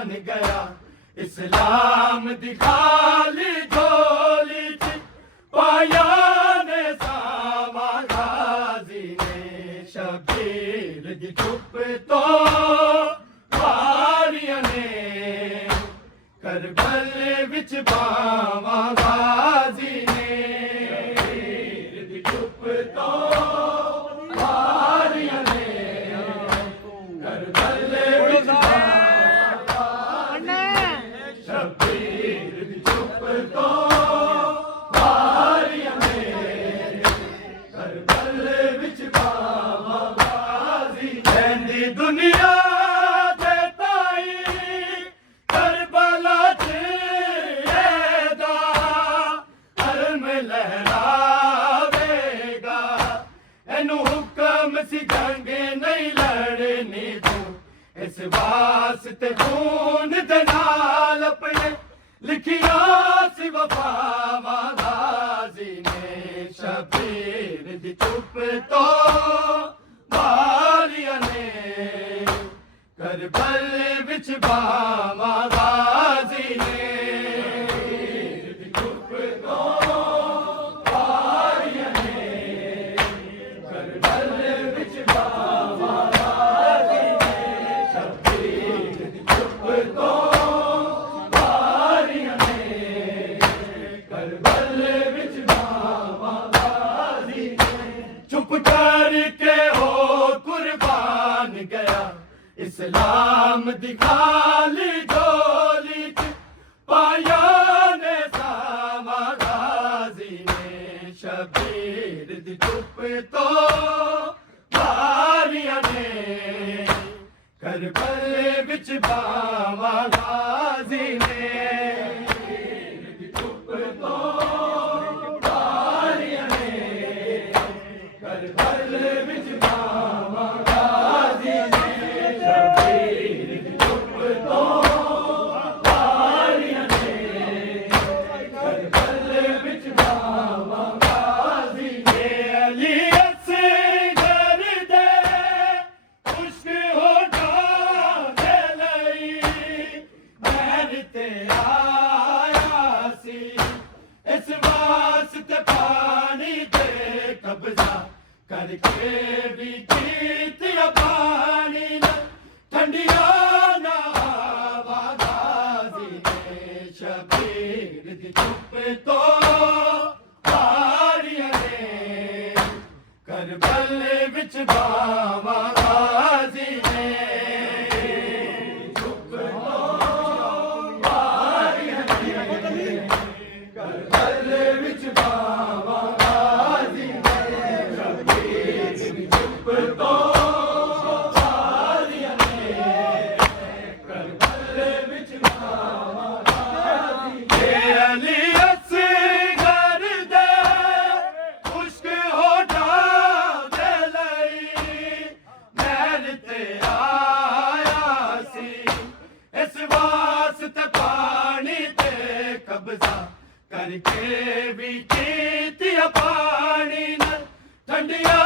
कुर्बान गया इस्लाम दी खाली झोली च पाया ने सावा गाजी ने शबीर दी चुप तो वारियां ने करबल विच बावा गाजी ने शबीर दी चुप तो वारियां ने करबल विच शबीर दी चुप तो वारियां ने करबल विच बावा गाजी रहंदी दुनिया दे ताई करबला च एदा अलम लहरावेगा एनू हुक्म सी जंग नहीं लड़नी तू इस वास्ते खून दे नाल अपने लिखिया सी वफावा गाजी ने शबीर दी चुप तो वारियां ने करबल विच बावा गाजी ने शबीर दी चुप तो वारियां ने करबल विच बावा गाजी ने शबीर दी चुप तो वारियां ने करबल विच बावा गाजी ने चुप करके हो कुर्बान गया इस्लाम दी खाली झोली च पाया ने सावा गाजी ने शबीर दी चुप तो वारियां ने करबल विच बावा गाजी ने शबीर दी चुप तो वारियां ने करबल विच बावा गाजी ने शबीर दी चुप तो वारियां ने करबल विच बावा गाजी ने अली असगर दे खुश्क होठा दे लई मैन ते आया सी इस वास्ते पानी ते कब्जा करके भी कीतिया पानी न ठंडिया ना हवा गाजी ने शबीर दी चुप तो वारियां ने करबल विच बावा गाजी ने चुप तो वारियां ने करबल विच बावा गाजी ने शबीर दी चुप तो वारियां ने करबल विच बावा गाजी ने अली असगर दे खुश्क होठा दे लई मैन ते आया सी इस वास्ते पानी ते कब्जा करके भी कीतिया पानी न ठंडिया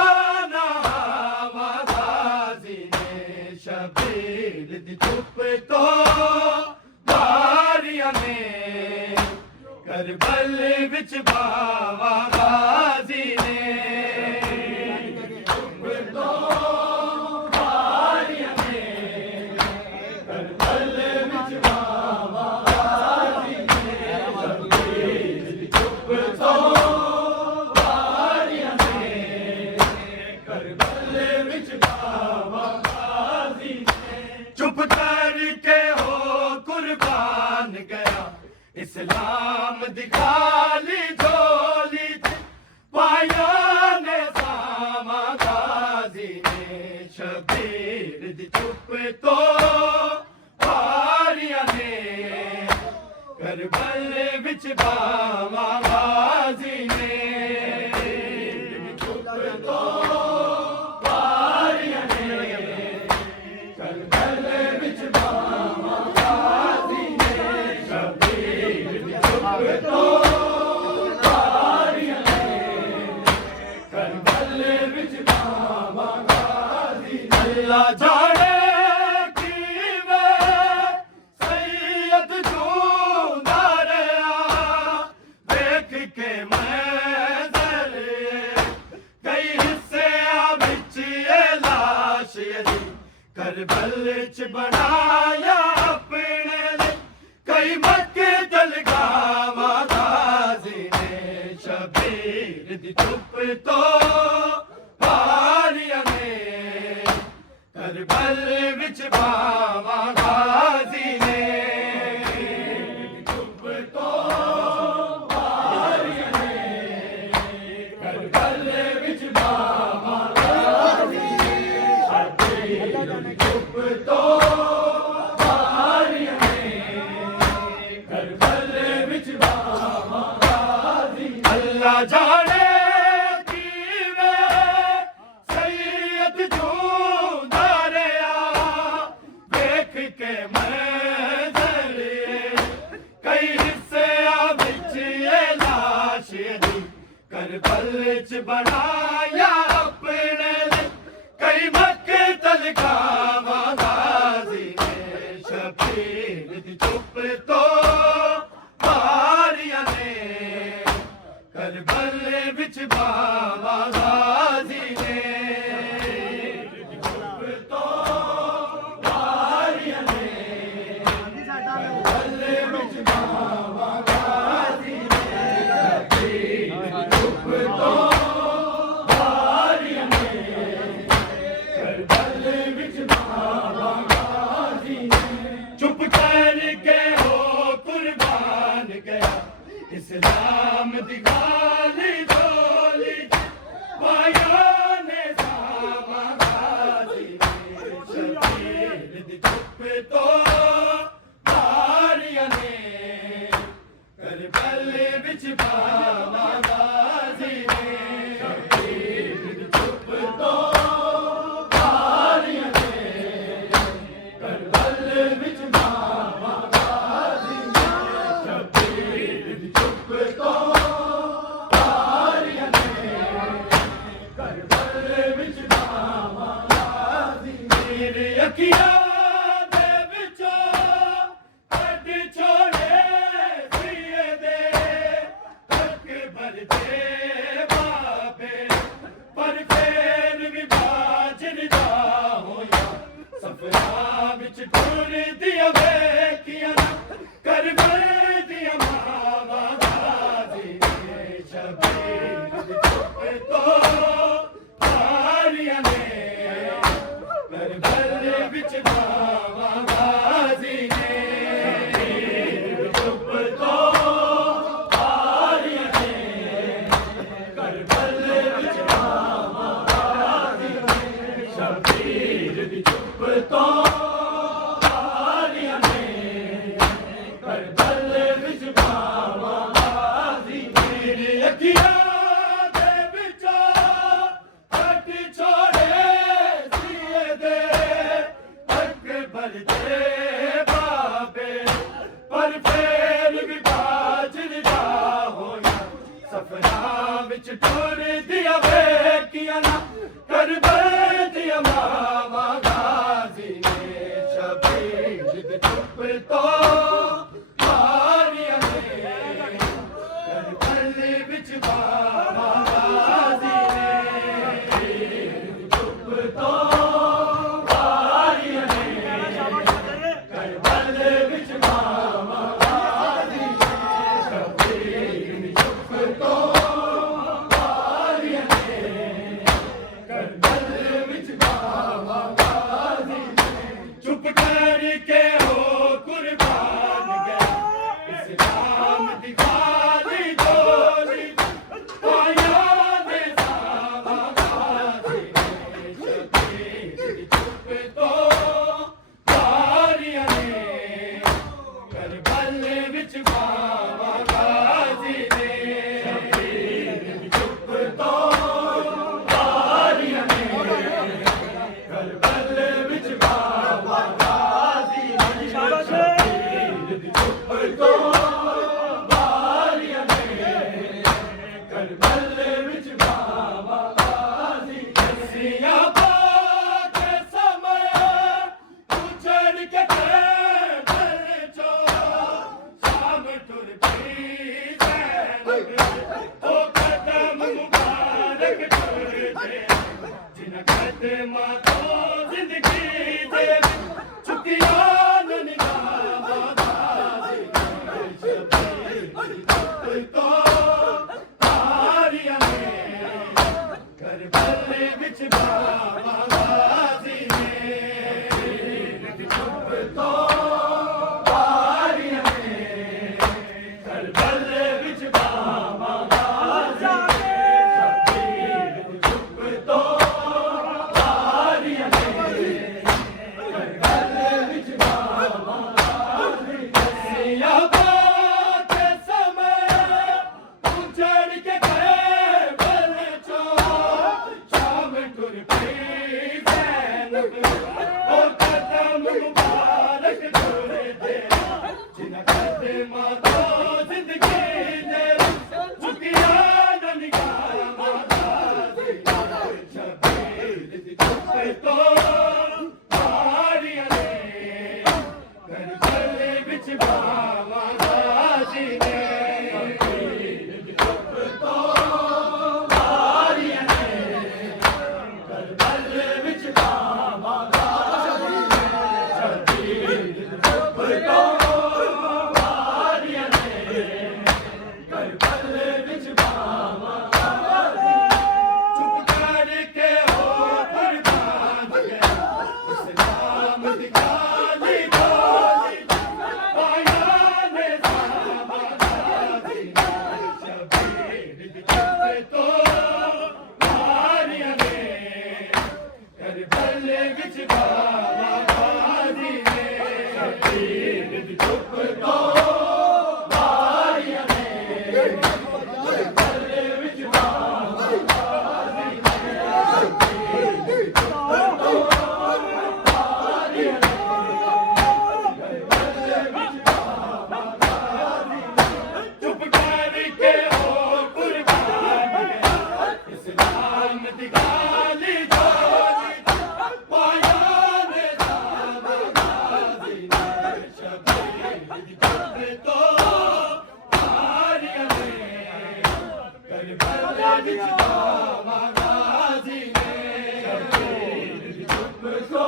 ना हवा गाजी ने शबीर दी चुप तो वारियां ने करबल विच बावा गाजी ने चुप तो वारियां ने करबल विच बावा गाजी ने शबीर दी चुप तो वारियां ने करबल विच बावा गाजी ने चुप करके हो कुर्बान गया इस्लाम दी खाली झोली च पाया ने सावा गाजी ने शबीर दी चुप तो वारियां ने करबल विच बावा गाजी ने चुप तो वारियां ने करबल विच बावा गाजी ने शबीर दी चुप तो वारियां ने करबल विच बावा गाजी ने अल्लाह जाने कीवे के मंजर कई हिस्से बिच लाश यदी करबल च बनाया अपने कई मकतल गावा गाजी ने शबीर दी चुप तो पारिया ने करबल विच बावा गाजी ने चुप तो पारिया ने करबल विच बावा गाजी ने शबीर दी चुप तो जाने की वे सैयद जूंदारिया देख के मंजर कई हिस्से बिच लाश दी करबल च बनाया अपने कई मकतल गावा गाजी ने शबीर दी चुप तो पारिया ने करबल विच बावा गाजी ने चुप तो पारिया ने करबल विच बावा गाजी ने चुप तो पारिया ने करबल विच बावा गाजी ने चुप करके हो कुर्बान गया इस्लाम दी गाली डोली पाया ने सावा गाजी ने शबीर दी चुप तो पारिया ने करबल विच बावा गाजी ने शबीर दी चुप तो पारिया ने करबल विच बावा गाजी ने शबीर दी चुप तो पारिया ने करबल विच बावा गाजी मेरे अखियां दे विचों कढ छोड़े सीए दे अकबर दे बाबे पर फिर भी बाजरदा होया सफरा विच टुर दिया वेखियां करबल दिया मावा गाजी ने शबीर दी चुप तो पारिया ने करबल विच बावा गाजी ने चुप तो पारिया ने करबल विच बावा गाजी ने शबीर दी चुप तो पारिया ने करबल विच बावा गाजी मेरे अखियां दे विचों कढ छोड़े सीए दे अकबर दे बाबे पर फिर भी बाजरदा होया सफरा विच टुर दिया वेखियां करबल दिया मावा गाजी ने शबीर दी चुप तो पारिया ने करबल विच बावा गाजी ने चुप तो पारिया ने करबल विच बावा गाजी ने शबीर दी चुप तो पारिया ने करबल विच बावा गाजी ने चुप करके हो कुर्बान गया इस्लाम दी गाली डोली पाया ने सावा गाजी ने शबीर दी चुप तो पारिया ने करबल विच बावा गाजी ने शबीर दी चुप तो पारिया ने करबल विच बावा गाजी ने शबीर दी चुप तो पारिया ने करबल विच बावा गाजी सिया बात समय उजड़ के चल चो शाम टुर पी बाबा गाजी ने चुप तो बारियां ने करबल विच बाबा गाजी ने चुप तो बारियां ने करबल विच बाबा गाजी ने या बात समय उजड़ के करबल चो शाम टुर पई ज़ैनब ओ कदम मुबारक टुरे दे जिन कदमां तो जिंदगी ने चुकिया न निगाह गाजी शबीर दी चुप तो बारियां ने करबल विच बाबा गाजी ने चुप तो बारियां ने करबल विच बाबा गाजी ने शबीर चुप तो बारियां ने करबल विच बाबा गाजी चुप करके हो कुर्बान गया इस्लाम दी गाली बोली पाया ने बाबा गाजी ने शबीर दी चुप तो बारियां ने करबल विच बाबा गाजी ने शबीर दी चुप तो बारियां ने करबल विच बाबा गाजी ने शबीर दी चुप तो बारियां ने करबल विच बाबा गाजी ने चुप करके हो कुर्बान गया इस्लाम दी गाली बोली पाया ने बाबा गाजी ने शबीर दी चुप तो बारियां ने करबल विच बाबा गाजी ने शबीर दी चुप तो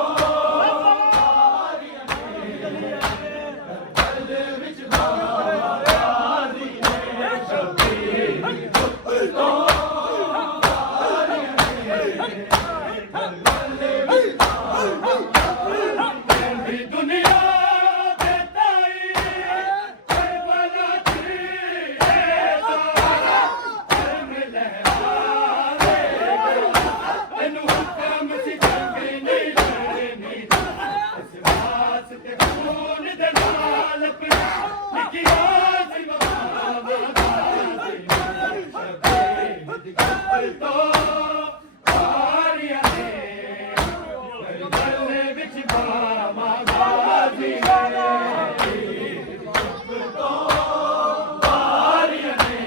बारियां ने करबल विच बाबा गाजी ने शबीर दी चुप तो बारियां ने करबल विच बाबा कहंदी दुनिया दे ताई करबला थी मिले तेनू हुक्म सी जंगी नहीं लड़नी इस वास्ते खून दे नाल अपना लिखिया सी बाबा गाजी ने शबीर दी चुप तो बारियां ने करबल विच बाबा गाजी ने चुप तो बारियां ने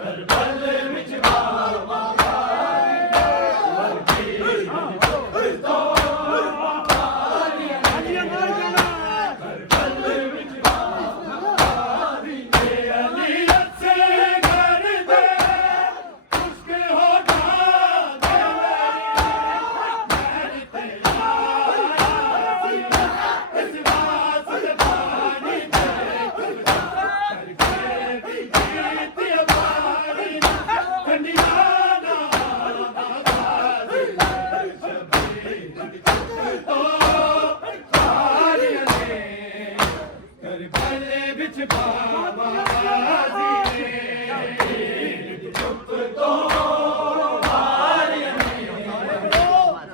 करबल विच बाबा गाजी ने चुप तो बारियां ने करबल विच बाबा गाजी ने अली से घर दे खुश्क हो जाते मैंने तेरा इस वास्ते पानी दे करके भी जीत हमारी ठंडिया ना गाजी ने शबीर दी चुप तो बारियां ने करबल विच बाबा गाजी ने शबीर दी चुप तो बारियां ने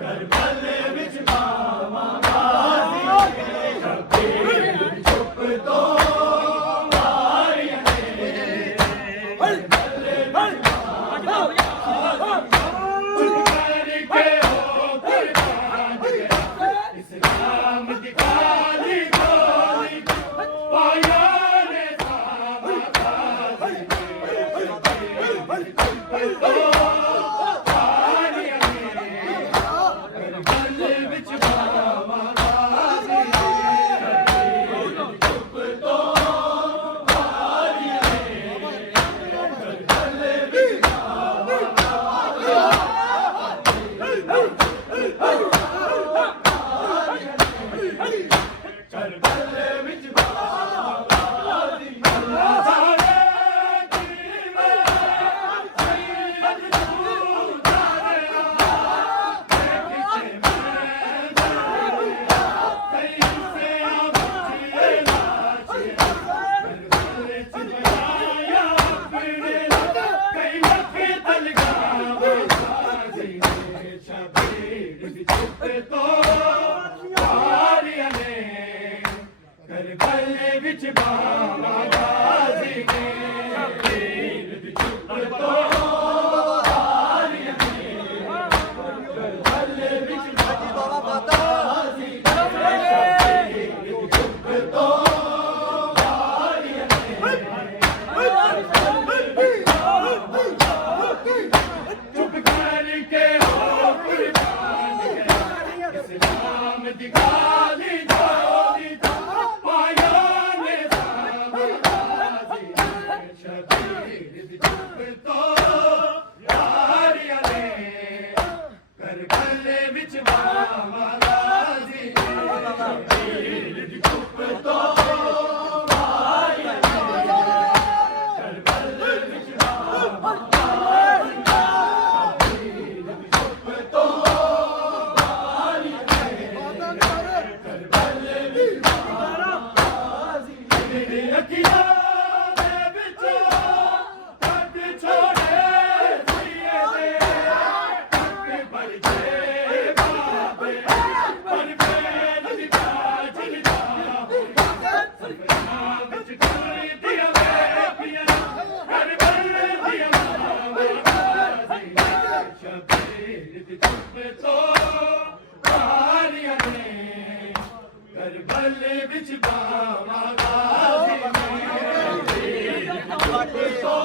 करबल विच बाबा गाजी ने शबीर दी चुप तो बारियां ने करबल विच बाबा चुप करके हो कुर्बान गया इस्लाम दी गाली बोली पाया ने बाबा गाजी ने शबीर दी चुप तो बारियां ने करबल विच बाबा गाजी ने शबीर दी चुप तो बारियां ने करबल विच बाबा करबल विच बाबा गाजी सारे जीवन सैयद ਦੀ ਚੁੱਪ ਤੋਂ ਵਾਰੀਆਂ ਨੇ ਕਰਬਲ ਵਿੱਚ ਬਾਵਾਂ ਗਾਜ਼ੀ ਨੇ ਚੁੱਪ ਤੋਂ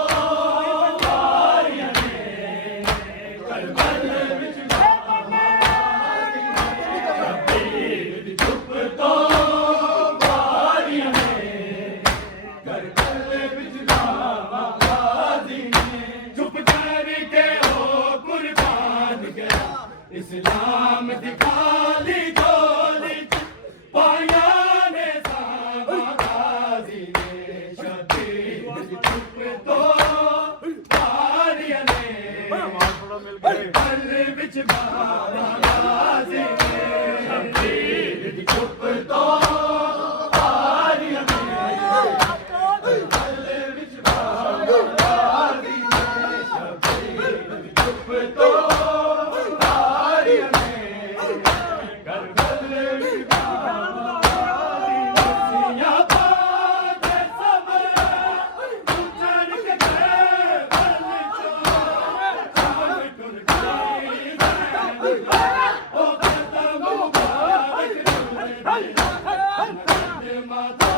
ਵਾਰੀਆਂ ਨੇ ਕਰਬਲ ਵਿੱਚ ਬਾਵਾਂ ਗਾਜ਼ੀ ਨੇ ਦੀ ਚੁੱਪ ਤੋਂ ਵਾਰੀਆਂ ਨੇ ਕਰਬਲ ਵਿੱਚ ਬਾਵਾਂ ਗਾਜ਼ੀ ਨੇ ਚੁੱਪ ਕਰਕੇ ਹੋ ਕੁਰਬਾਨ ਗਿਆ ਇਸਲਾਮ ਦੀ ਖਾਲੀ ਝੋਲੀ ਚ ਪਾਇਆ ਨੇ ਸਾਵਾ ਗਾਜ਼ੀ ਨੇ ਸ਼ਬੀਰ ਦੀ ਚੁੱਪ ਤੋਂ ਵਾਰੀਆਂ ਨੇ ਕਰਬਲ ਵਿੱਚ ਬਾਵਾ ਗਾਜ਼ੀ ਨੇ ਸ਼ਬੀਰ ਦੀ ਚੁੱਪ ਤੋਂ ਵਾਰੀਆਂ ਨੇ ਕਰਬਲ ਵਿੱਚ ਬਾਵਾ ਗਾਜ਼ੀ ਨੇ ਸ਼ਬੀਰ ਦੀ ਚੁੱਪ ਤੋਂ ਵਾਰੀਆਂ ਨੇ ਕਰਬਲ ਵਿੱਚ ਬਾਵਾ ਸੀਆਂ ਪਾਦੇ ਸਬਰ ਉੱਚੜ ਕੇ ਗਏ ਬਲ ਚੋਂ ਸਾਲ ਟੁਰ ਗਈ ਉਹ ਕਰਤਾ ਮੁਬਾਰਕ ਨੂੰ ਦੇ ਮਾਤਾ